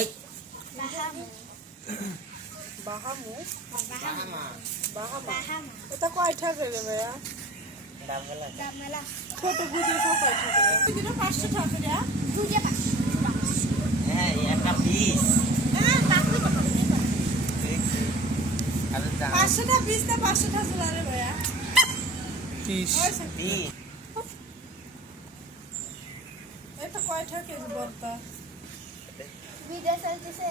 এই বাহামু Bahama Bahama এটা কয় টাকা রে ভাইয়া দামেলা ছোট গুজিটা কয় টাকা রে গুজিটা 500 টাকা রে দুইটা 500 হ্যাঁ একটা পিস হ্যাঁ বাকি তো দেখছি আর দাম 500 টাকা পিস না 500 টাকা রে ভাইয়া পিস পিস এটা কয় টাকা বলতা ভিডিও চলতেছে